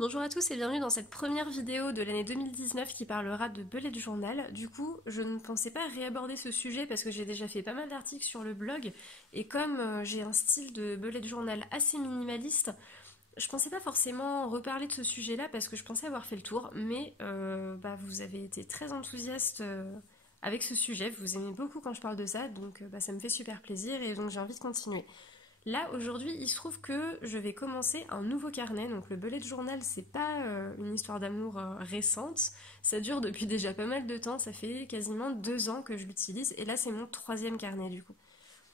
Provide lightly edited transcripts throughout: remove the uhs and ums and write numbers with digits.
Bonjour à tous et bienvenue dans cette première vidéo de l'année 2019 qui parlera de bullet journal. Du coup, je ne pensais pas réaborder ce sujet parce que j'ai déjà fait pas mal d'articles sur le blog et comme j'ai un style de bullet journal assez minimaliste, je pensais pas forcément reparler de ce sujet-là parce que je pensais avoir fait le tour, mais vous avez été très enthousiaste avec ce sujet, vous aimez beaucoup quand je parle de ça, donc ça me fait super plaisir et donc j'ai envie de continuer. Là, aujourd'hui, il se trouve que je vais commencer un nouveau carnet. Donc, le bullet journal, c'est pas une histoire d'amour récente. Ça dure depuis déjà pas mal de temps. Ça fait quasiment 2 ans que je l'utilise. Et là, c'est mon troisième carnet, du coup.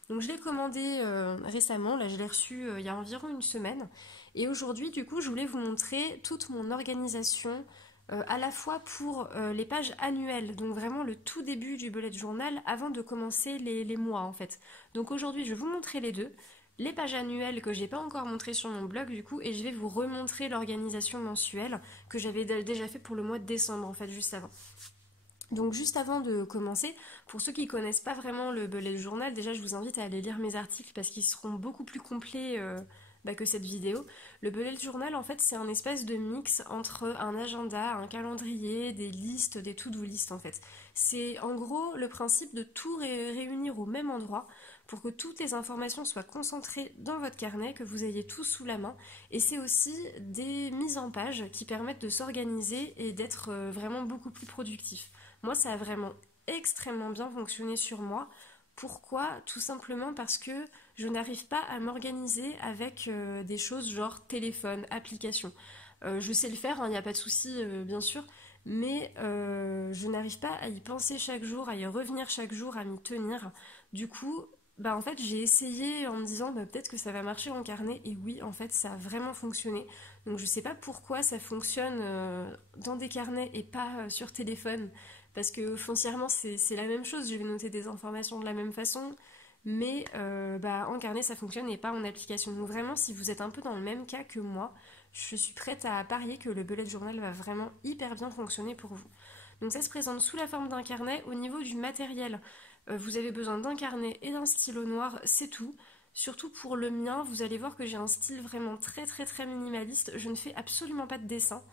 Donc, je l'ai commandé récemment. Là, je l'ai reçu il y a environ une semaine. Et aujourd'hui, du coup, je voulais vous montrer toute mon organisation. À la fois pour les pages annuelles, donc vraiment le tout début du bullet journal avant de commencer les mois en fait. Donc aujourd'hui je vais vous montrer les deux les pages annuelles que j'ai pas encore montrées sur mon blog du coup et je vais vous remontrer l'organisation mensuelle que j'avais déjà fait pour le mois de décembre en fait juste avant. Donc juste avant de commencer, pour ceux qui connaissent pas vraiment le bullet journal, déjà je vous invite à aller lire mes articles parce qu'ils seront beaucoup plus complets que cette vidéo. Le bullet journal en fait c'est un espèce de mix entre un agenda, un calendrier, des listes, des to-do list en fait. C'est en gros le principe de tout réunir au même endroit pour que toutes les informations soient concentrées dans votre carnet, que vous ayez tout sous la main. Et c'est aussi des mises en page qui permettent de s'organiser et d'être vraiment beaucoup plus productif. Moi, ça a vraiment extrêmement bien fonctionné sur moi. Pourquoi? Tout simplement parce que je n'arrive pas à m'organiser avec des choses genre téléphone, application. Je sais le faire, il n'y a pas de souci, bien sûr, mais je n'arrive pas à y penser chaque jour, à y revenir chaque jour, à m'y tenir. Du coup, en fait, j'ai essayé en me disant peut-être que ça va marcher en carnet, et oui, en fait, ça a vraiment fonctionné. Donc, je sais pas pourquoi ça fonctionne dans des carnets et pas sur téléphone, parce que foncièrement, c'est la même chose. Je vais noter des informations de la même façon, mais en carnet, ça fonctionne et pas en application. Donc, vraiment, si vous êtes un peu dans le même cas que moi, je suis prête à parier que le bullet journal va vraiment hyper bien fonctionner pour vous. Donc ça se présente sous la forme d'un carnet. Au niveau du matériel, vous avez besoin d'un carnet et d'un stylo noir, c'est tout. Surtout pour le mien, vous allez voir que j'ai un style vraiment très très très minimaliste. Je ne fais absolument pas de dessin.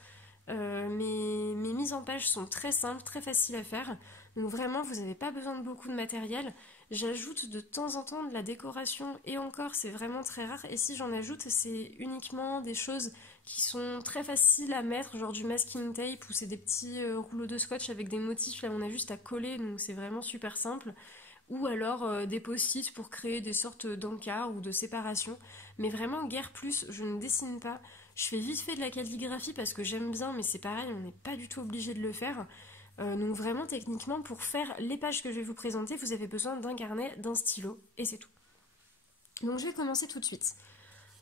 Mes mises en page sont très simples, très faciles à faire. Donc vraiment, vous n'avez pas besoin de beaucoup de matériel. J'ajoute de temps en temps de la décoration et encore, c'est vraiment très rare. Et si j'en ajoute, c'est uniquement des choses qui sont très faciles à mettre, genre du masking tape ou c'est des petits rouleaux de scotch avec des motifs. Là, on a juste à coller, donc c'est vraiment super simple. Ou alors des post-it pour créer des sortes d'encarts ou de séparation. Mais vraiment, guère plus, je ne dessine pas. Je fais vite fait de la calligraphie parce que j'aime bien, mais c'est pareil, on n'est pas du tout obligé de le faire. Donc vraiment, techniquement, pour faire les pages que je vais vous présenter, vous avez besoin d'un carnet, d'un stylo, et c'est tout. Donc je vais commencer tout de suite.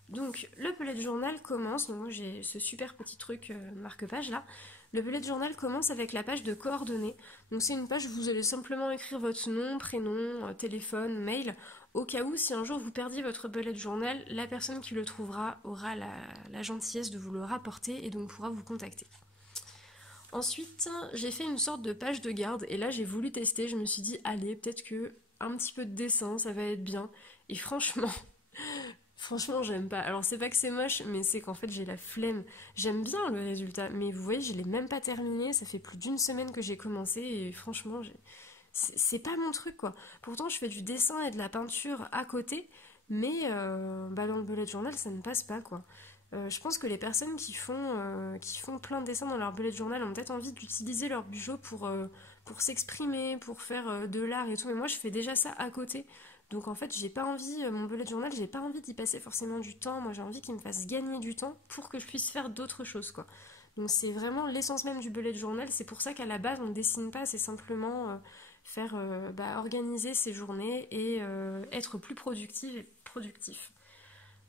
Donc le bullet journal commence, donc moi j'ai ce super petit truc marque-page là. Le bullet journal commence avec la page de coordonnées. Donc c'est une page où vous allez simplement écrire votre nom, prénom, téléphone, mail, au cas où si un jour vous perdiez votre bullet journal, la personne qui le trouvera aura la gentillesse de vous le rapporter et donc pourra vous contacter. Ensuite, j'ai fait une sorte de page de garde et là j'ai voulu tester, je me suis dit allez, peut-être que un petit peu de dessin, ça va être bien. Et franchement, franchement, j'aime pas. Alors, c'est pas que c'est moche, mais c'est qu'en fait, j'ai la flemme. J'aime bien le résultat, mais vous voyez, je l'ai même pas terminé. Ça fait plus d'une semaine que j'ai commencé et franchement, c'est pas mon truc quoi. Pourtant, je fais du dessin et de la peinture à côté, mais dans le bullet journal, ça ne passe pas quoi. Je pense que les personnes qui font plein de dessins dans leur bullet journal ont peut-être envie d'utiliser leur bijou pour s'exprimer, pour faire de l'art et tout, mais moi, je fais déjà ça à côté. Donc en fait, j'ai pas envie, mon bullet journal, j'ai pas envie d'y passer forcément du temps. Moi, j'ai envie qu'il me fasse gagner du temps pour que je puisse faire d'autres choses, quoi. Donc c'est vraiment l'essence même du bullet journal. C'est pour ça qu'à la base, on ne dessine pas, c'est simplement faire organiser ses journées et être plus productive et productif.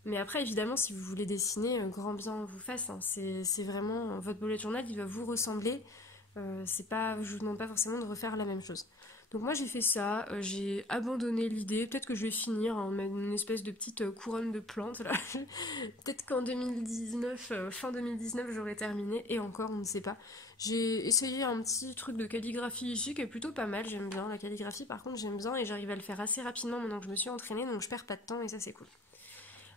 Mais après, évidemment, si vous voulez dessiner, grand bien vous fasse. Hein. C'est vraiment votre bullet journal, il va vous ressembler. C'est pas, je vous demande pas forcément de refaire la même chose. Donc moi j'ai fait ça, j'ai abandonné l'idée, peut-être que je vais finir en mettre une espèce de petite couronne de plantes là. Peut-être qu'en 2019, fin 2019 j'aurai terminé, et encore on ne sait pas. J'ai essayé un petit truc de calligraphie ici qui est plutôt pas mal, j'aime bien. La calligraphie par contre j'aime bien et j'arrive à le faire assez rapidement maintenant que je me suis entraînée, donc je perds pas de temps et ça c'est cool.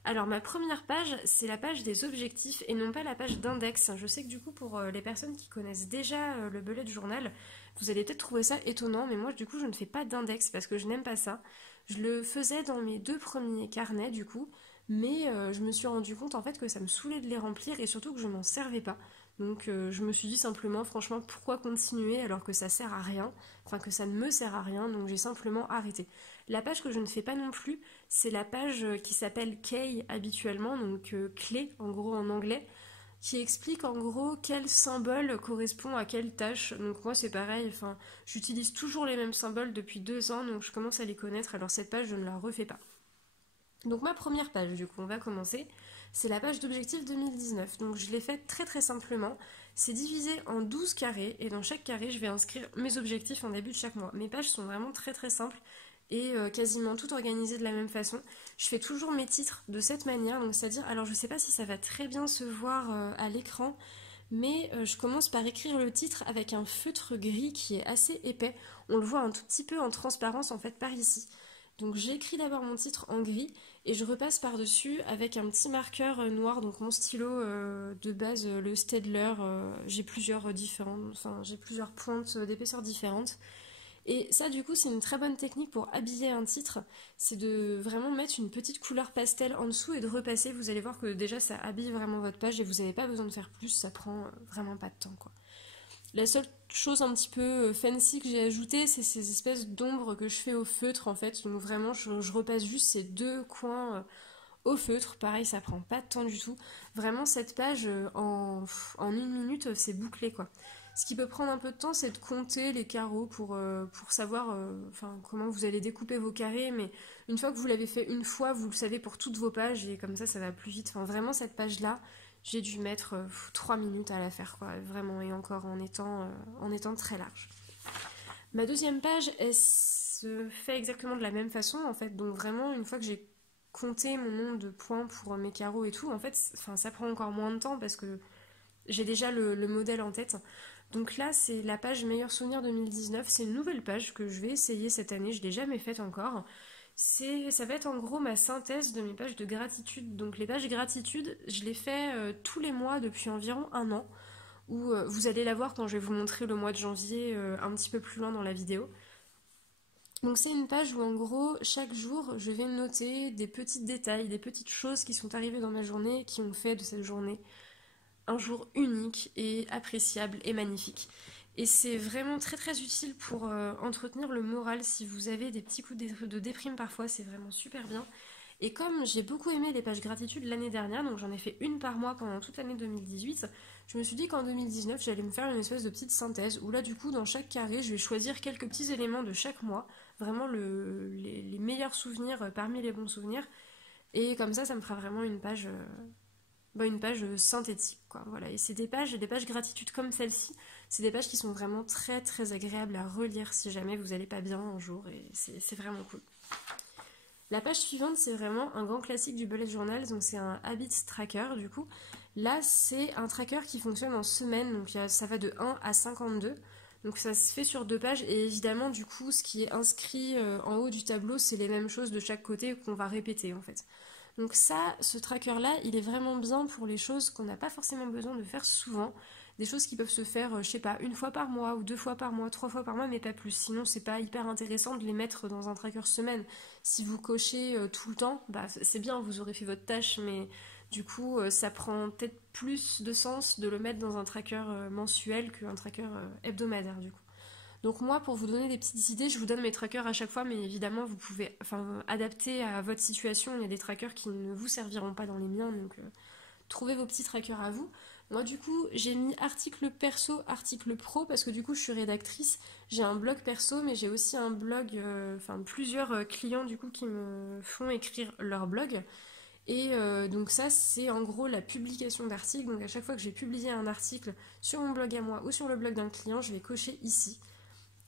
Alors ma première page, c'est la page des objectifs et non pas la page d'index. Je sais que du coup pour les personnes qui connaissent déjà le bullet journal, vous allez peut-être trouver ça étonnant, mais moi du coup je ne fais pas d'index parce que je n'aime pas ça. Je le faisais dans mes 2 premiers carnets du coup, mais je me suis rendu compte en fait que ça me saoulait de les remplir et surtout que je m'en servais pas. Donc je me suis dit simplement franchement pourquoi continuer alors que ça sert à rien, enfin que ça ne me sert à rien, donc j'ai simplement arrêté. La page que je ne fais pas non plus, c'est la page qui s'appelle Key habituellement, donc clé en gros en anglais, qui explique en gros quel symbole correspond à quelle tâche. Donc moi c'est pareil, enfin j'utilise toujours les mêmes symboles depuis 2 ans, donc je commence à les connaître, alors cette page je ne la refais pas. Donc ma première page, du coup, on va commencer. C'est la page d'objectif 2019. Donc je l'ai faite très très simplement. C'est divisé en 12 carrés et dans chaque carré, je vais inscrire mes objectifs en début de chaque mois. Mes pages sont vraiment très très simples et quasiment toutes organisées de la même façon. Je fais toujours mes titres de cette manière, donc c'est-à-dire, alors je sais pas si ça va très bien se voir à l'écran, mais je commence par écrire le titre avec un feutre gris qui est assez épais. On le voit un tout petit peu en transparence en fait par ici. Donc j'écris d'abord mon titre en gris et je repasse par-dessus avec un petit marqueur noir, donc mon stylo de base, le Staedtler, j'ai plusieurs différents, enfin j'ai plusieurs pointes d'épaisseur différentes. Et ça du coup c'est une très bonne technique pour habiller un titre, c'est de vraiment mettre une petite couleur pastel en dessous et de repasser, vous allez voir que déjà ça habille vraiment votre page et vous n'avez pas besoin de faire plus, ça prend vraiment pas de temps quoi. La seule chose un petit peu fancy que j'ai ajouté, c'est ces espèces d'ombres que je fais au feutre en fait. Donc vraiment, je repasse juste ces 2 coins au feutre. Pareil, ça prend pas de temps du tout. Vraiment, cette page, en 1 minute, c'est bouclé quoi. Ce qui peut prendre un peu de temps, c'est de compter les carreaux pour savoir comment vous allez découper vos carrés. Mais une fois que vous l'avez fait une fois, vous le savez pour toutes vos pages et comme ça va plus vite. Enfin, vraiment, cette page-là, j'ai dû mettre 3 minutes à la faire, quoi, vraiment, et encore en étant très large. Ma deuxième page, elle se fait exactement de la même façon, en fait, donc vraiment, une fois que j'ai compté mon nombre de points pour mes carreaux et tout, en fait, ça prend encore moins de temps parce que j'ai déjà le modèle en tête. Donc là, c'est la page Meilleurs souvenirs 2019, c'est une nouvelle page que je vais essayer cette année, je ne l'ai jamais faite encore. Ça va être en gros ma synthèse de mes pages de gratitude. Donc les pages gratitude, je les fais tous les mois depuis environ 1 an, où vous allez la voir quand je vais vous montrer le mois de janvier un petit peu plus loin dans la vidéo. Donc c'est une page où en gros, chaque jour, je vais noter des petits détails, des petites choses qui sont arrivées dans ma journée, qui ont fait de cette journée un jour unique et appréciable et magnifique. Et c'est vraiment très très utile pour entretenir le moral si vous avez des petits coups de déprime parfois, c'est vraiment super bien. Et comme j'ai beaucoup aimé les pages gratitude l'année dernière, donc j'en ai fait une par mois pendant toute l'année 2018, je me suis dit qu'en 2019 j'allais me faire une espèce de petite synthèse où là du coup dans chaque carré je vais choisir quelques petits éléments de chaque mois, vraiment les meilleurs souvenirs parmi les bons souvenirs. Et comme ça me fera vraiment une page synthétique, quoi. Voilà. Et c'est des pages gratitude comme celle-ci, c'est des pages qui sont vraiment très très agréables à relire si jamais vous n'allez pas bien un jour, et c'est vraiment cool. La page suivante, c'est vraiment un grand classique du bullet journal, donc c'est un habits tracker du coup. Là, c'est un tracker qui fonctionne en semaine, donc ça va de 1 à 52. Donc ça se fait sur 2 pages, et évidemment, du coup, ce qui est inscrit en haut du tableau, c'est les mêmes choses de chaque côté qu'on va répéter en fait. Donc ça, ce tracker-là, il est vraiment bien pour les choses qu'on n'a pas forcément besoin de faire souvent. Des choses qui peuvent se faire, je sais pas, 1 fois par mois, ou 2 fois par mois, 3 fois par mois, mais pas plus. Sinon, c'est pas hyper intéressant de les mettre dans un tracker semaine. Si vous cochez tout le temps, bah c'est bien, vous aurez fait votre tâche, mais du coup, ça prend peut-être plus de sens de le mettre dans un tracker mensuel qu'un tracker hebdomadaire, du coup. Donc moi, pour vous donner des petites idées, je vous donne mes trackers à chaque fois, mais évidemment, vous pouvez adapter à votre situation. Il y a des trackers qui ne vous serviront pas dans les miens, donc trouvez vos petits trackers à vous. Moi, du coup, j'ai mis article perso, article pro, parce que du coup, je suis rédactrice. J'ai un blog perso, mais j'ai aussi un blog, plusieurs clients, du coup, qui me font écrire leur blog. Et donc ça, c'est en gros la publication d'articles. Donc à chaque fois que j'ai publié un article sur mon blog à moi ou sur le blog d'un client, je vais cocher ici.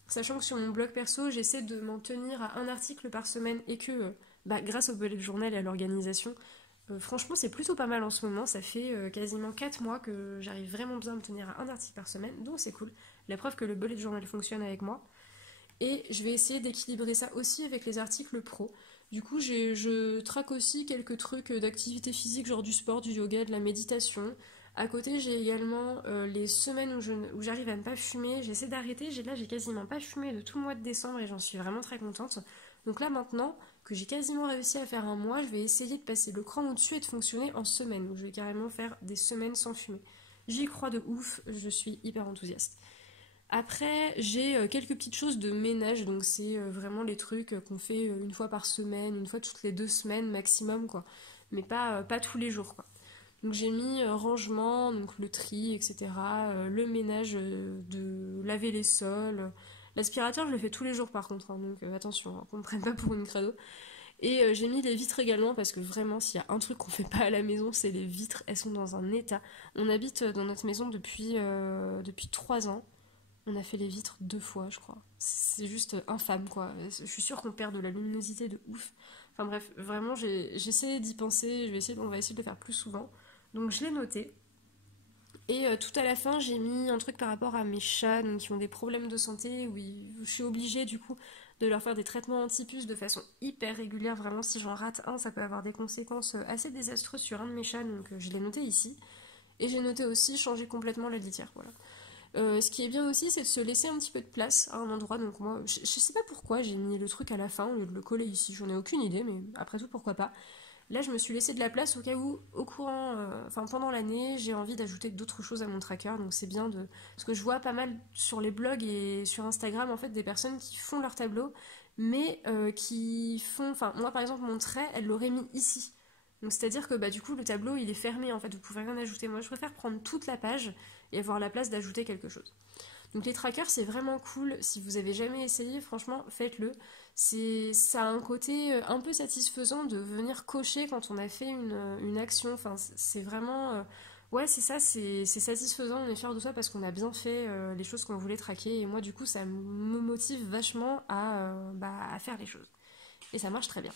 Sachant que sur mon blog perso, j'essaie de m'en tenir à un article par semaine et que, grâce au bullet journal et à l'organisation, franchement, c'est plutôt pas mal en ce moment. Ça fait quasiment 4 mois que j'arrive vraiment bien à me tenir à un article par semaine, donc c'est cool. La preuve que le bullet journal fonctionne avec moi. Et je vais essayer d'équilibrer ça aussi avec les articles pro. Du coup, je traque aussi quelques trucs d'activité physique, genre du sport, du yoga, de la méditation. À côté, j'ai également les semaines où j'arrive à ne pas fumer. J'essaie d'arrêter. Là, j'ai quasiment pas fumé de tout le mois de décembre et j'en suis vraiment très contente. Donc là, maintenant que j'ai quasiment réussi à faire un mois, je vais essayer de passer le cran au-dessus et de fonctionner en semaine. Donc je vais carrément faire des semaines sans fumer. J'y crois de ouf, je suis hyper enthousiaste. Après, j'ai quelques petites choses de ménage, donc c'est vraiment les trucs qu'on fait une fois par semaine, une fois toutes les 2 semaines maximum, quoi. Mais pas tous les jours, quoi. Donc j'ai mis rangement, donc le tri, etc. Le ménage de laver les sols. L'aspirateur, je le fais tous les jours par contre, hein, donc attention, hein, qu'on me prenne pas pour une crado. Et j'ai mis les vitres également parce que vraiment, s'il y a un truc qu'on fait pas à la maison, c'est les vitres. Elles sont dans un état. On habite dans notre maison depuis 3 ans. On a fait les vitres 2 fois, je crois. C'est juste infâme, quoi. Je suis sûre qu'on perd de la luminosité de ouf. Enfin bref, vraiment, j'essaie d'y penser. On va essayer de le faire plus souvent. Donc je l'ai noté. Et tout à la fin, j'ai mis un truc par rapport à mes chats donc, qui ont des problèmes de santé, où je suis obligée du coup de leur faire des traitements anti-puces de façon hyper régulière. Vraiment, si j'en rate un, ça peut avoir des conséquences assez désastreuses sur un de mes chats, donc je l'ai noté ici. Et j'ai noté aussi changer complètement la litière, voilà. Ce qui est bien aussi, c'est de se laisser un petit peu de place à un endroit. Donc moi, je sais pas pourquoi j'ai mis le truc à la fin au lieu de le coller ici. J'en ai aucune idée, mais après tout, pourquoi pas. Là, je me suis laissé de la place au cas où, enfin pendant l'année, j'ai envie d'ajouter d'autres choses à mon tracker. Donc c'est bien de, parce que je vois pas mal sur les blogs et sur Instagram en fait des personnes qui font leur tableau, mais qui font, enfin moi par exemple mon trait, elle l'aurait mis ici. Donc c'est-à-dire que bah du coup le tableau il est fermé en fait, vous pouvez rien ajouter. Moi je préfère prendre toute la page et avoir la place d'ajouter quelque chose. Donc les trackers c'est vraiment cool, si vous avez jamais essayé, franchement faites-le. Ça a un côté un peu satisfaisant de venir cocher quand on a fait une action. Enfin c'est vraiment ouais c'est ça, c'est satisfaisant, on est fier de soi parce qu'on a bien fait les choses qu'on voulait traquer et moi du coup ça me motive vachement à faire les choses. Et ça marche très bien.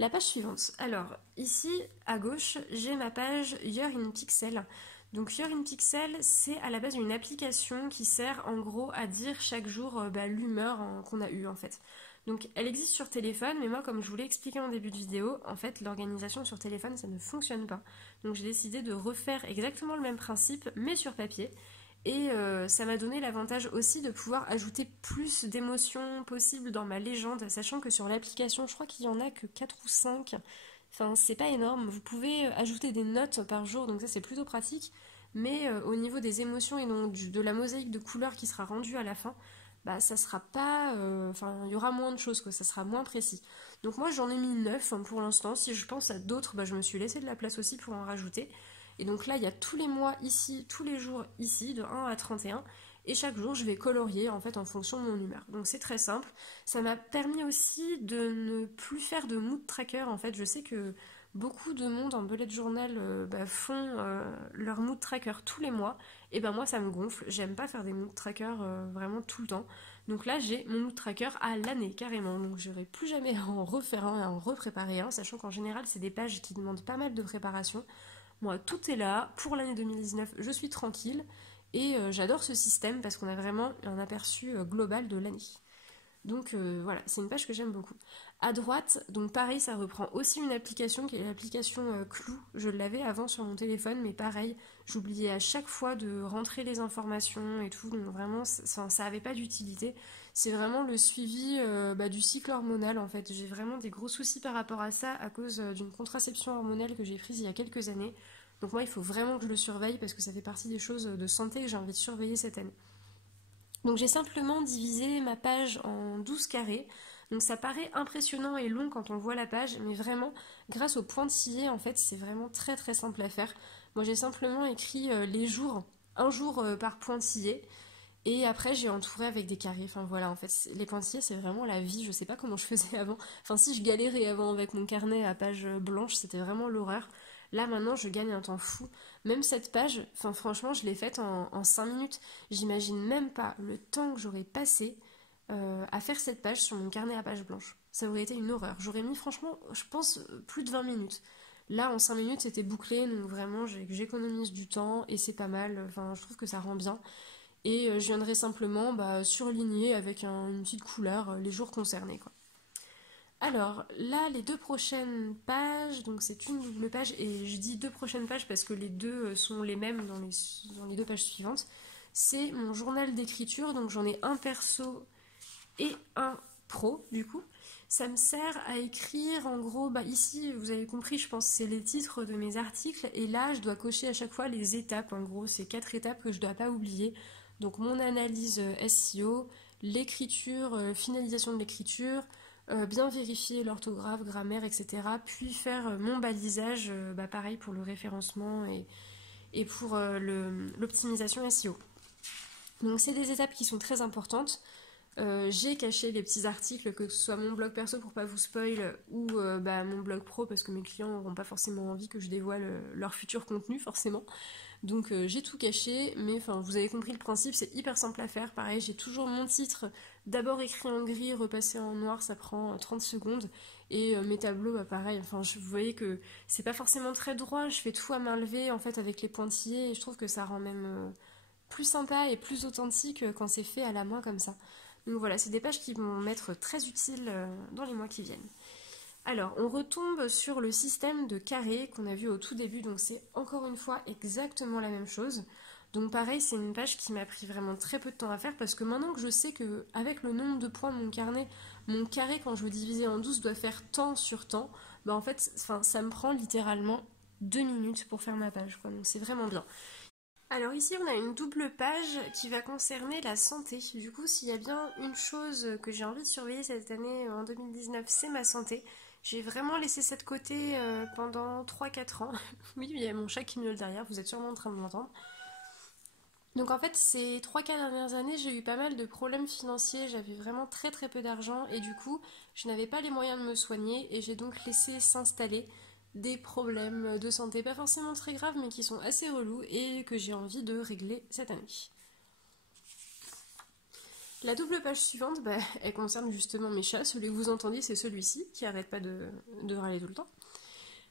La page suivante. Alors, ici, à gauche, j'ai ma page Year in Pixel. Donc, Year in Pixel, c'est à la base une application qui sert en gros à dire chaque jour l'humeur qu'on a eue en fait. Donc, elle existe sur téléphone, mais moi, comme je vous l'ai expliqué en début de vidéo, en fait, l'organisation sur téléphone, ça ne fonctionne pas. Donc, j'ai décidé de refaire exactement le même principe, mais sur papier. Et ça m'a donné l'avantage aussi de pouvoir ajouter plus d'émotions possibles dans ma légende, sachant que sur l'application, je crois qu'il y en a que 4 ou 5. Enfin, c'est pas énorme. Vous pouvez ajouter des notes par jour, donc ça c'est plutôt pratique. Mais au niveau des émotions et donc de la mosaïque de couleurs qui sera rendue à la fin, bah ça sera pas. Enfin, il y aura moins de choses, quoi, ça sera moins précis. Donc moi j'en ai mis 9 hein, pour l'instant. Si je pense à d'autres, bah, je me suis laissé de la place aussi pour en rajouter. Et donc là, il y a tous les mois ici, tous les jours ici, de 1 à 31. Et chaque jour, je vais colorier en fait en fonction de mon humeur. Donc c'est très simple. Ça m'a permis aussi de ne plus faire de mood tracker. En fait, je sais que beaucoup de monde en bullet journal font leur mood tracker tous les mois. Et ben moi, ça me gonfle. J'aime pas faire des mood trackers vraiment tout le temps. Donc là, j'ai mon mood tracker à l'année carrément. Donc je n'aurai plus jamais à en refaire un, à en repréparer un, sachant qu'en général, c'est des pages qui demandent pas mal de préparation. Moi, tout est là. Pour l'année 2019, je suis tranquille. Et j'adore ce système parce qu'on a vraiment un aperçu global de l'année. Donc voilà, c'est une page que j'aime beaucoup. À droite, donc pareil, ça reprend aussi une application qui est l'application Clou. Je l'avais avant sur mon téléphone, mais pareil, j'oubliais à chaque fois de rentrer les informations et tout. Donc vraiment, ça n'avait pas d'utilité. C'est vraiment le suivi du cycle hormonal en fait. J'ai vraiment des gros soucis par rapport à ça à cause d'une contraception hormonale que j'ai prise il y a quelques années. Donc moi, il faut vraiment que je le surveille parce que ça fait partie des choses de santé que j'ai envie de surveiller cette année. Donc j'ai simplement divisé ma page en 12 carrés. Donc ça paraît impressionnant et long quand on voit la page, mais vraiment, grâce au pointillé, en fait, c'est vraiment très très simple à faire. Moi j'ai simplement écrit les jours, un jour par pointillé, et après j'ai entouré avec des carrés. Enfin voilà, en fait, les pointillés c'est vraiment la vie. Je sais pas comment je faisais avant. Enfin si je galérais avant avec mon carnet à page blanche, c'était vraiment l'horreur. Là maintenant je gagne un temps fou. Même cette page, enfin franchement je l'ai faite en 5 minutes. J'imagine même pas le temps que j'aurais passé à faire cette page sur mon carnet à page blanche. Ça aurait été une horreur. J'aurais mis franchement, je pense, plus de 20 minutes. Là en 5 minutes c'était bouclé, donc vraiment j'économise du temps et c'est pas mal. Enfin je trouve que ça rend bien. Et je viendrai simplement surligner avec une petite couleur les jours concernés, quoi. Alors là, les deux prochaines pages, donc c'est une double page, et je dis deux prochaines pages parce que les deux sont les mêmes dans les deux pages suivantes. C'est mon journal d'écriture, donc j'en ai un perso et un pro du coup. Ça me sert à écrire en gros, bah ici vous avez compris, je pense c'est les titres de mes articles et là je dois cocher à chaque fois les étapes. En gros, c'est 4 étapes que je dois pas oublier. Donc mon analyse SEO, l'écriture, finalisation de l'écriture, bien vérifier l'orthographe, grammaire, etc. Puis faire mon balisage, bah pareil pour le référencement et pour l'optimisation SEO. Donc c'est des étapes qui sont très importantes. J'ai caché les petits articles, que ce soit mon blog perso pour pas vous spoil ou bah, mon blog pro parce que mes clients n'auront pas forcément envie que je dévoile leur futur contenu forcément. Donc j'ai tout caché, mais enfin vous avez compris le principe, c'est hyper simple à faire. Pareil, j'ai toujours mon titre d'abord écrit en gris, repassé en noir, ça prend 30 secondes. Et mes tableaux, bah, pareil, enfin vous voyez que c'est pas forcément très droit, je fais tout à main levée en fait avec les pointillés et je trouve que ça rend même plus sympa et plus authentique quand c'est fait à la main comme ça. Donc voilà, c'est des pages qui vont m'être très utiles dans les mois qui viennent. Alors, on retombe sur le système de carré qu'on a vu au tout début, donc c'est encore une fois exactement la même chose. Donc pareil, c'est une page qui m'a pris vraiment très peu de temps à faire parce que maintenant que je sais que avec le nombre de points de mon carnet, mon carré quand je veux diviser en 12 doit faire temps sur temps, bah en fait, ça me prend littéralement 2 minutes pour faire ma page, quoi. Donc c'est vraiment bien. Alors ici on a une double page qui va concerner la santé. Du coup s'il y a bien une chose que j'ai envie de surveiller cette année en 2019 c'est ma santé. J'ai vraiment laissé ça de côté pendant 3-4 ans. Oui il y a mon chat qui miaule derrière, vous êtes sûrement en train de m'entendre. Donc en fait ces 3-4 dernières années j'ai eu pas mal de problèmes financiers, j'avais vraiment très très peu d'argent et du coup je n'avais pas les moyens de me soigner et j'ai donc laissé s'installer des problèmes de santé pas forcément très graves mais qui sont assez relous et que j'ai envie de régler cette année. La double page suivante, bah, elle concerne justement mes chats, celui que vous entendez c'est celui-ci qui arrête pas de râler tout le temps.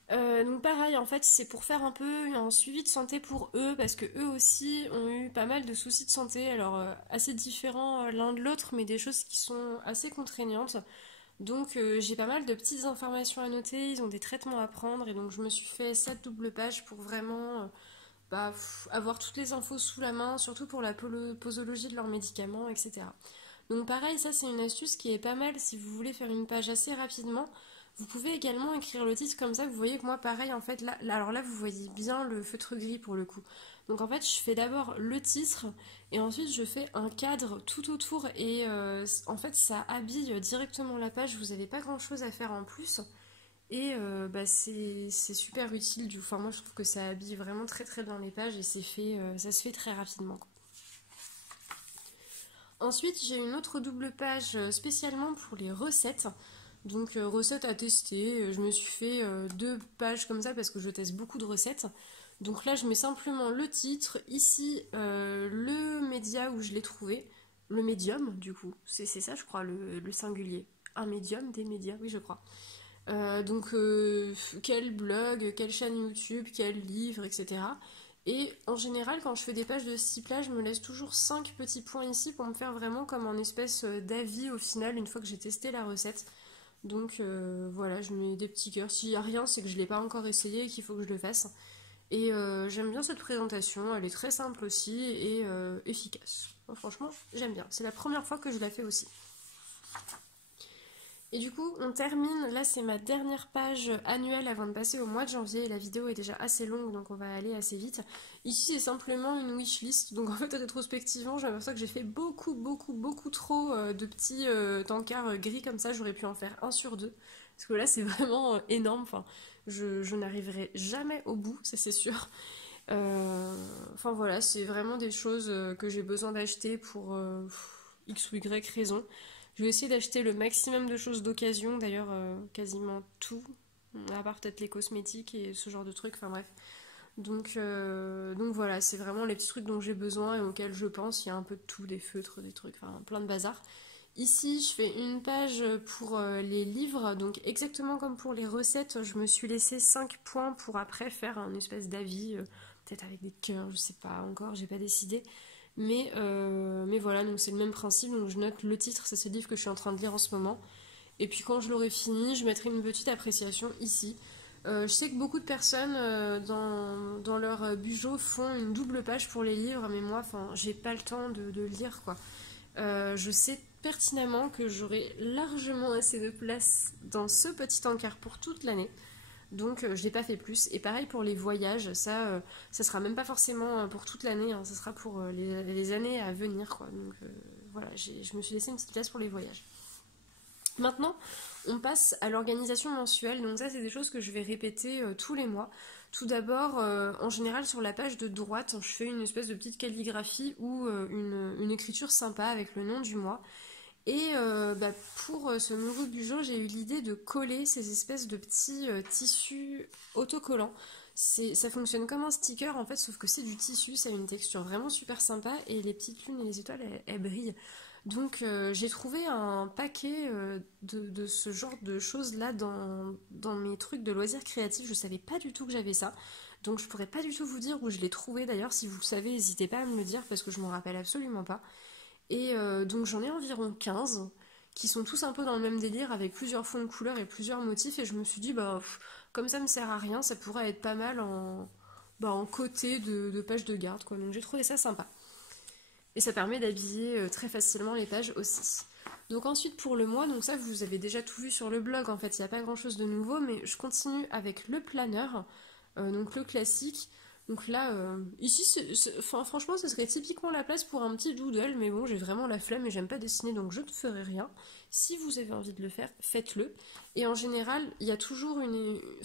Donc pareil, en fait, c'est pour faire un peu un suivi de santé pour eux, parce que eux aussi ont eu pas mal de soucis de santé, alors assez différents l'un de l'autre, mais des choses qui sont assez contraignantes. Donc j'ai pas mal de petites informations à noter, ils ont des traitements à prendre, et donc je me suis fait cette double page pour vraiment bah, avoir toutes les infos sous la main, surtout pour la posologie de leurs médicaments, etc. Donc pareil, ça c'est une astuce qui est pas mal si vous voulez faire une page assez rapidement. Vous pouvez également écrire le titre comme ça, vous voyez que moi pareil en fait, alors là vous voyez bien le feutre gris pour le coup. Donc en fait je fais d'abord le titre et ensuite je fais un cadre tout autour et en fait ça habille directement la page, vous n'avez pas grand chose à faire en plus. Et bah, c'est super utile, enfin moi je trouve que ça habille vraiment très très bien les pages et ça se fait très rapidement, quoi. Ensuite, j'ai une autre double page spécialement pour les recettes. Donc, recettes à tester. Je me suis fait 2 pages comme ça parce que je teste beaucoup de recettes. Donc là, je mets simplement le titre. Ici, le média où je l'ai trouvé. Le médium, du coup. C'est ça, je crois, le singulier. Un médium, des médias, oui, je crois. Donc, quel blog, quelle chaîne YouTube, quel livre, etc. Et en général, quand je fais des pages de ce type-là, je me laisse toujours 5 petits points ici pour me faire vraiment comme un espèce d'avis au final, une fois que j'ai testé la recette. Donc voilà, je mets des petits cœurs. S'il n'y a rien, c'est que je ne l'ai pas encore essayé et qu'il faut que je le fasse. Et j'aime bien cette présentation, elle est très simple aussi et efficace. Bon, franchement, j'aime bien. C'est la première fois que je la fais aussi. Et du coup, on termine, là c'est ma dernière page annuelle avant de passer au mois de janvier. La vidéo est déjà assez longue, donc on va aller assez vite. Ici, c'est simplement une wishlist. Donc en fait, rétrospectivement, j'ai l'impression que j'ai fait beaucoup trop de petits tankards gris comme ça. J'aurais pu en faire un sur deux. Parce que là, c'est vraiment énorme. Enfin, je n'arriverai jamais au bout, ça c'est sûr. Enfin voilà, c'est vraiment des choses que j'ai besoin d'acheter pour X ou Y raison. Je vais essayer d'acheter le maximum de choses d'occasion, d'ailleurs quasiment tout, à part peut-être les cosmétiques et ce genre de trucs, enfin bref. Donc voilà, c'est vraiment les petits trucs dont j'ai besoin et auxquels je pense. Il y a un peu de tout, des feutres, des trucs, enfin plein de bazar. Ici, je fais une page pour les livres, donc exactement comme pour les recettes, je me suis laissé 5 points pour après faire un espèce d'avis, peut-être avec des cœurs, je sais pas encore, j'ai pas décidé. Mais voilà, donc c'est le même principe, donc je note le titre, c'est ce livre que je suis en train de lire en ce moment. Et puis quand je l'aurai fini, je mettrai une petite appréciation ici. Je sais que beaucoup de personnes dans leur bujo font une double page pour les livres, mais moi, enfin, j'ai pas le temps de lire, quoi. Je sais pertinemment que j'aurai largement assez de place dans ce petit encart pour toute l'année. Donc je n'ai pas fait plus. Et pareil pour les voyages, ça sera même pas forcément pour toute l'année, hein, ça sera pour les années à venir, quoi. Donc voilà, je me suis laissé une petite place pour les voyages. Maintenant, on passe à l'organisation mensuelle. Donc ça, c'est des choses que je vais répéter tous les mois. Tout d'abord, en général, sur la page de droite, je fais une espèce de petite calligraphie ou une écriture sympa avec le nom du mois. Et pour ce nouveau bujo, j'ai eu l'idée de coller ces espèces de petits tissus autocollants. Ça fonctionne comme un sticker en fait, sauf que c'est du tissu, ça a une texture vraiment super sympa et les petites lunes et les étoiles, elles brillent. Donc j'ai trouvé un paquet de ce genre de choses là dans mes trucs de loisirs créatifs. Je savais pas du tout que j'avais ça. Donc je pourrais pas du tout vous dire où je l'ai trouvé d'ailleurs. Si vous le savez, n'hésitez pas à me le dire parce que je m'en rappelle absolument pas. Et donc j'en ai environ 15 qui sont tous un peu dans le même délire avec plusieurs fonds de couleurs et plusieurs motifs. Et je me suis dit, comme ça me sert à rien, ça pourrait être pas mal en côté de page de garde, quoi. Donc j'ai trouvé ça sympa. Et ça permet d'habiller très facilement les pages aussi. Donc ensuite pour le mois, donc ça vous avez déjà tout vu sur le blog en fait, il n'y a pas grand chose de nouveau, mais je continue avec le planeur, donc le classique. Donc là, ici, franchement, ce serait typiquement la place pour un petit doodle, mais bon, j'ai vraiment la flemme et j'aime pas dessiner, donc je ne ferai rien. Si vous avez envie de le faire, faites-le. Et en général, il y a toujours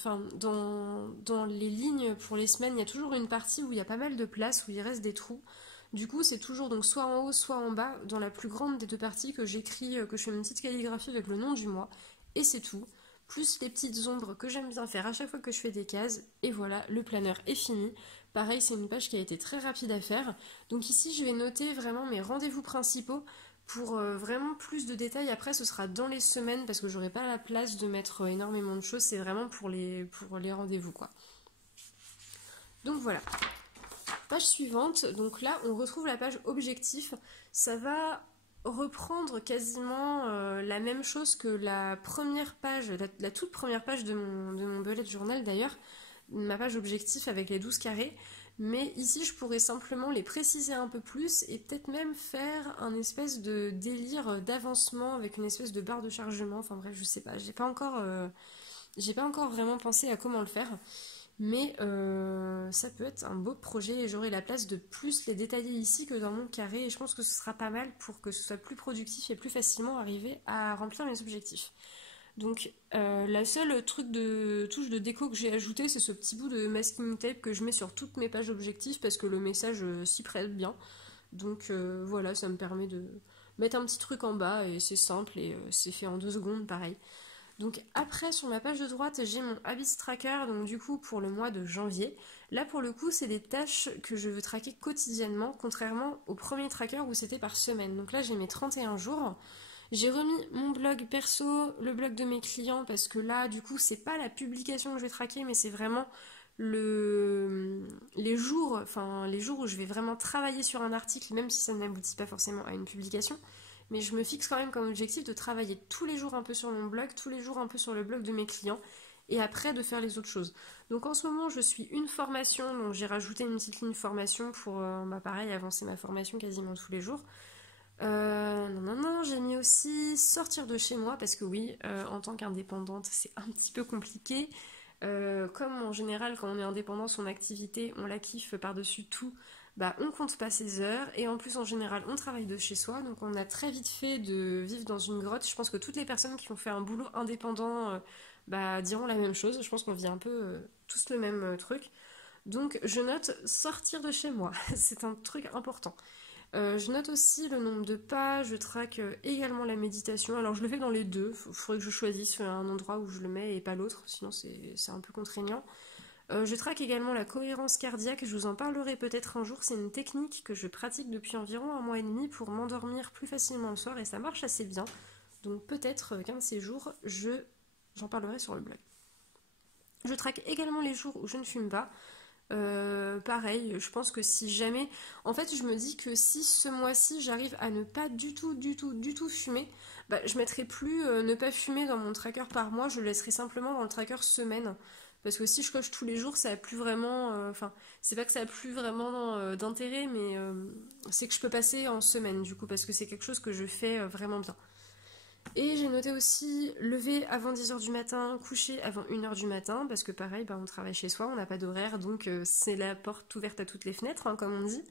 dans les lignes pour les semaines, il y a toujours une partie où il y a pas mal de place, où il reste des trous. Du coup, c'est toujours donc soit en haut, soit en bas, dans la plus grande des deux parties que j'écris, que je fais une petite calligraphie avec le nom du mois, et c'est tout. Plus les petites ombres que j'aime bien faire à chaque fois que je fais des cases, et voilà, le planeur est fini. Pareil, c'est une page qui a été très rapide à faire. Donc ici, je vais noter vraiment mes rendez-vous principaux pour vraiment plus de détails. Après, ce sera dans les semaines parce que j'aurai pas la place de mettre énormément de choses. C'est vraiment pour les rendez-vous, quoi. Donc voilà. Page suivante, donc là on retrouve la page objectif, ça va reprendre quasiment la même chose que la première page, la toute première page de mon bullet journal d'ailleurs, ma page objectif avec les 12 carrés, mais ici je pourrais simplement les préciser un peu plus et peut-être même faire un espèce de délire d'avancement avec une espèce de barre de chargement, enfin bref je sais pas, j'ai pas encore vraiment pensé à comment le faire. Mais ça peut être un beau projet et j'aurai la place de plus les détailler ici que dans mon carré et je pense que ce sera pas mal pour que ce soit plus productif et plus facilement arriver à remplir mes objectifs. Donc la seule touche de déco que j'ai ajouté, c'est ce petit bout de masking tape que je mets sur toutes mes pages objectifs parce que le message s'y prête bien. Donc voilà, ça me permet de mettre un petit truc en bas et c'est simple et c'est fait en 2 secondes pareil. Donc après sur ma page de droite j'ai mon Habits Tracker, donc du coup pour le mois de janvier. Là pour le coup c'est des tâches que je veux traquer quotidiennement, contrairement au premier tracker où c'était par semaine. Donc là j'ai mes 31 jours. J'ai remis mon blog perso, le blog de mes clients, parce que là du coup c'est pas la publication que je vais traquer, mais c'est vraiment les jours où je vais vraiment travailler sur un article, même si ça n'aboutit pas forcément à une publication. Mais je me fixe quand même comme objectif de travailler tous les jours un peu sur mon blog, tous les jours un peu sur le blog de mes clients, et après de faire les autres choses. Donc en ce moment, je suis une formation, donc j'ai rajouté une petite ligne formation pour, pareil, avancer ma formation quasiment tous les jours. J'ai mis aussi sortir de chez moi, parce que oui, en tant qu'indépendante, c'est un petit peu compliqué. Comme en général, quand on est indépendant, son activité, on la kiffe par-dessus tout. On compte pas ses heures et en plus en général on travaille de chez soi, donc on a très vite fait de vivre dans une grotte. Je pense que toutes les personnes qui ont fait un boulot indépendant diront la même chose. Je pense qu'on vit un peu tous le même truc. Donc je note sortir de chez moi, c'est un truc important. Je note aussi le nombre de pas, je traque également la méditation. Alors je le fais dans les deux, il faudrait que je choisisse un endroit où je le mets et pas l'autre, sinon c'est un peu contraignant. Je traque également la cohérence cardiaque, je vous en parlerai peut-être un jour, c'est une technique que je pratique depuis environ 1 mois et demi pour m'endormir plus facilement le soir et ça marche assez bien. Donc peut-être qu'un de ces jours, j'en parlerai sur le blog. Je traque également les jours où je ne fume pas. Pareil, je pense que si jamais... En fait, je me dis que si ce mois-ci, j'arrive à ne pas du tout fumer, bah, je mettrai plus ne pas fumer dans mon tracker par mois, je le laisserai simplement dans le tracker semaine. Parce que si je coche tous les jours, ça a plus vraiment... Enfin, c'est pas que ça a plus vraiment d'intérêt, mais c'est que je peux passer en semaine, du coup, parce que c'est quelque chose que je fais vraiment bien. Et j'ai noté aussi lever avant 10 heures du matin, coucher avant 1 heure du matin, parce que pareil, bah, on travaille chez soi, on n'a pas d'horaire, donc c'est la porte ouverte à toutes les fenêtres, hein, comme on dit.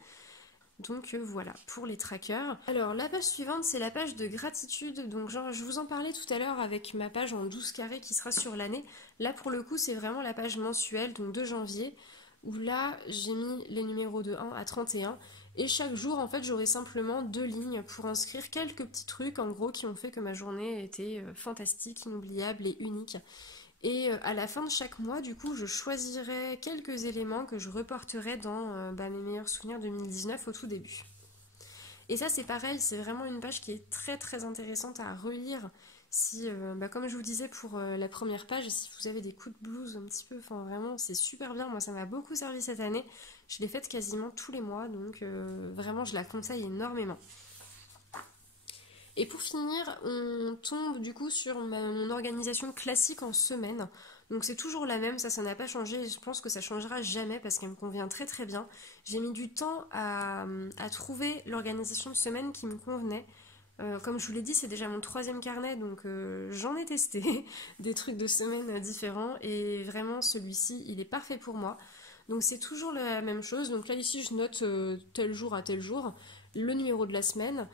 Donc voilà, pour les trackers. Alors la page suivante, c'est la page de gratitude. Donc genre, je vous en parlais tout à l'heure avec ma page en 12 carrés qui sera sur l'année. Là pour le coup, c'est vraiment la page mensuelle, donc de janvier, où là, j'ai mis les numéros de 1 à 31. Et chaque jour, en fait, j'aurai simplement 2 lignes pour inscrire quelques petits trucs, en gros, qui ont fait que ma journée était fantastique, inoubliable et unique. Et à la fin de chaque mois, du coup, je choisirai quelques éléments que je reporterai dans mes meilleurs souvenirs 2019 au tout début. Et ça, c'est pareil, c'est vraiment une page qui est très intéressante à relire. Si, comme je vous disais pour la première page, si vous avez des coups de blues un petit peu, enfin vraiment, c'est super bien. Moi, ça m'a beaucoup servi cette année. Je l'ai faite quasiment tous les mois, donc vraiment, je la conseille énormément. Et pour finir, on tombe du coup sur mon organisation classique en semaine. Donc c'est toujours la même, ça n'a pas changé et je pense que ça changera jamais parce qu'elle me convient très bien. J'ai mis du temps à trouver l'organisation de semaine qui me convenait. Comme je vous l'ai dit, c'est déjà mon 3e carnet, donc j'en ai testé des trucs de semaine différents et vraiment celui-ci, il est parfait pour moi. Donc c'est toujours la même chose. Donc là ici, je note tel jour à tel jour, le numéro de la semaine.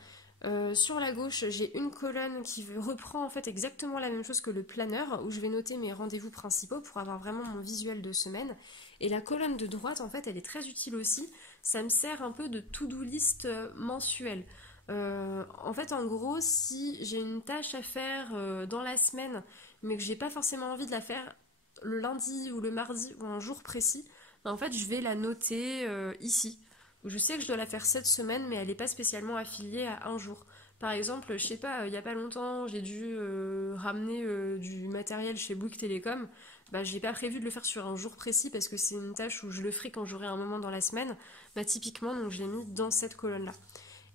Sur la gauche, j'ai une colonne qui reprend en fait exactement la même chose que le planeur, où je vais noter mes rendez-vous principaux pour avoir vraiment mon visuel de semaine. Et la colonne de droite, en fait, elle est très utile aussi. Ça me sert un peu de to-do list mensuelle. En fait, en gros, si j'ai une tâche à faire dans la semaine, mais que j'ai pas forcément envie de la faire le lundi ou le mardi ou un jour précis, ben, en fait, je vais la noter ici. Je sais que je dois la faire cette semaine, mais elle n'est pas spécialement affiliée à un jour. Par exemple, je sais pas, il n'y a pas longtemps, j'ai dû ramener du matériel chez Bouygues Télécom. Bah, j'ai pas prévu de le faire sur un jour précis parce que c'est une tâche où je le ferai quand j'aurai un moment dans la semaine. Bah, typiquement, donc je l'ai mis dans cette colonne-là.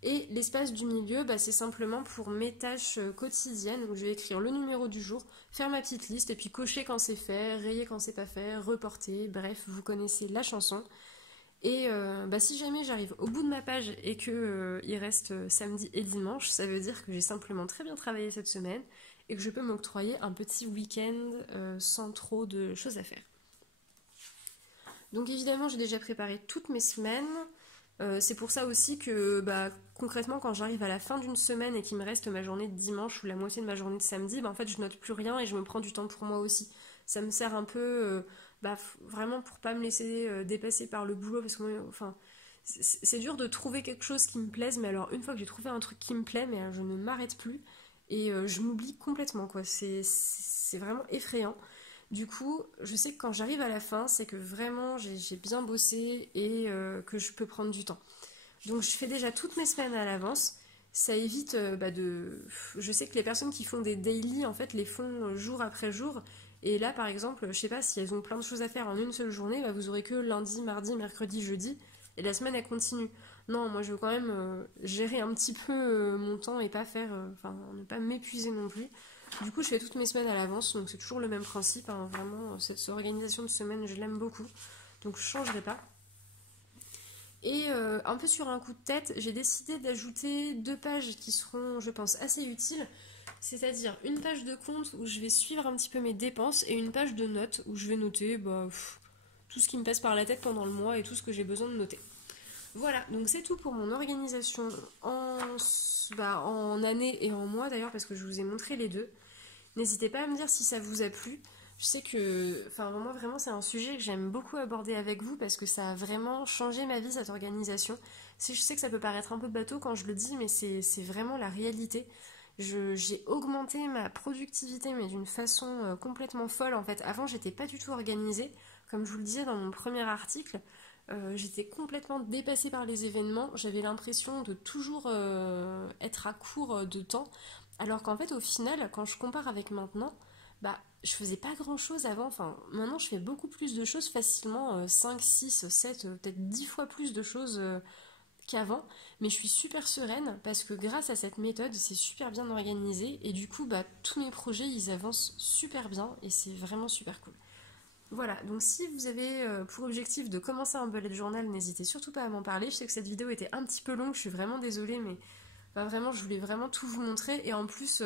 Et l'espace du milieu, bah, c'est simplement pour mes tâches quotidiennes où je vais écrire le numéro du jour, faire ma petite liste et puis cocher quand c'est fait, rayer quand c'est pas fait, reporter. Bref, vous connaissez la chanson. Et si jamais j'arrive au bout de ma page et que il reste samedi et dimanche, ça veut dire que j'ai simplement très bien travaillé cette semaine et que je peux m'octroyer un petit week-end sans trop de choses à faire. Donc évidemment, j'ai déjà préparé toutes mes semaines. C'est pour ça aussi que concrètement, quand j'arrive à la fin d'une semaine et qu'il me reste ma journée de dimanche ou la moitié de ma journée de samedi, en fait, je note plus rien et je me prends du temps pour moi aussi. Ça me sert un peu vraiment pour pas me laisser dépasser par le boulot parce que moi, enfin, c'est dur de trouver quelque chose qui me plaise, mais alors une fois que j'ai trouvé un truc qui me plaît, mais je ne m'arrête plus et je m'oublie complètement quoi. C'est vraiment effrayant. Du coup, je sais que quand j'arrive à la fin, c'est que vraiment j'ai bien bossé et que je peux prendre du temps. Donc je fais déjà toutes mes semaines à l'avance. Ça évite de... Je sais que les personnes qui font des daily, en fait, les font jour après jour. Et là, par exemple, je sais pas, si elles ont plein de choses à faire en une seule journée, vous aurez que lundi, mardi, mercredi, jeudi. Et la semaine, elle continue. Non, moi, je veux quand même gérer un petit peu mon temps et pas faire... ne pas m'épuiser non plus. Du coup, je fais toutes mes semaines à l'avance, donc c'est toujours le même principe. Hein, vraiment, cette organisation de semaine, je l'aime beaucoup. Donc, je changerai pas. Et un peu sur un coup de tête, j'ai décidé d'ajouter 2 pages qui seront, je pense, assez utiles. C'est-à-dire une page de compte où je vais suivre un petit peu mes dépenses et une page de notes où je vais noter tout ce qui me passe par la tête pendant le mois et tout ce que j'ai besoin de noter. Voilà, donc c'est tout pour mon organisation en année et en mois d'ailleurs parce que je vous ai montré les deux. N'hésitez pas à me dire si ça vous a plu. Je sais que, moi vraiment c'est un sujet que j'aime beaucoup aborder avec vous parce que ça a vraiment changé ma vie cette organisation. Je sais que ça peut paraître un peu bateau quand je le dis mais c'est vraiment la réalité. J'ai augmenté ma productivité mais d'une façon complètement folle en fait. Avant j'étais pas du tout organisée, comme je vous le disais dans mon premier article. J'étais complètement dépassée par les événements, j'avais l'impression de toujours être à court de temps, alors qu'en fait au final quand je compare avec maintenant, je faisais pas grand chose avant, enfin maintenant je fais beaucoup plus de choses facilement, 5, 6, 7, peut-être 10 fois plus de choses qu'avant, mais je suis super sereine parce que grâce à cette méthode, c'est super bien organisé et du coup, bah, tous mes projets ils avancent super bien et c'est vraiment super cool. Voilà, donc si vous avez pour objectif de commencer un bullet journal, n'hésitez surtout pas à m'en parler. Je sais que cette vidéo était un petit peu longue, je suis vraiment désolée, mais enfin, vraiment, je voulais vraiment tout vous montrer et en plus,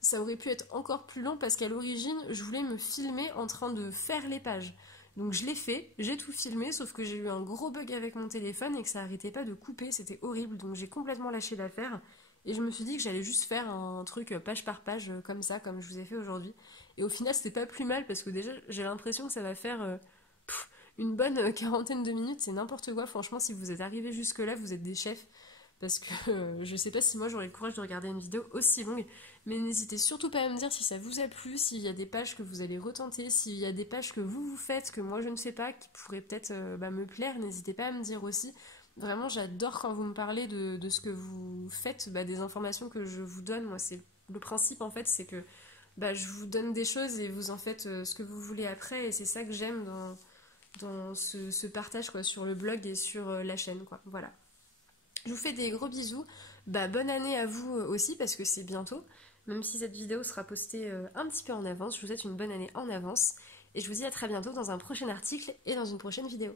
ça aurait pu être encore plus long parce qu'à l'origine, je voulais me filmer en train de faire les pages. Donc je l'ai fait, j'ai tout filmé, sauf que j'ai eu un gros bug avec mon téléphone et que ça arrêtait pas de couper, c'était horrible, donc j'ai complètement lâché l'affaire. Et je me suis dit que j'allais juste faire un truc page par page comme ça, comme je vous ai fait aujourd'hui. Et au final, c'était pas plus mal parce que déjà, j'ai l'impression que ça va faire une bonne quarantaine de minutes, c'est n'importe quoi. Franchement, si vous êtes arrivé jusque-là, vous êtes des chefs. Parce que je sais pas si moi j'aurais le courage de regarder une vidéo aussi longue, mais n'hésitez surtout pas à me dire si ça vous a plu, s'il y a des pages que vous allez retenter, s'il y a des pages que vous faites, que moi je ne sais pas, qui pourraient peut-être bah, me plaire, n'hésitez pas à me dire aussi. Vraiment, j'adore quand vous me parlez de ce que vous faites, bah, des informations que je vous donne. Moi, c'est le principe en fait, c'est que bah, je vous donne des choses et vous en faites ce que vous voulez après, et c'est ça que j'aime dans ce partage quoi, sur le blog et sur la chaîne. Quoi. Voilà. Je vous fais des gros bisous. Bah, bonne année à vous aussi parce que c'est bientôt. Même si cette vidéo sera postée un petit peu en avance, je vous souhaite une bonne année en avance. Et je vous dis à très bientôt dans un prochain article et dans une prochaine vidéo.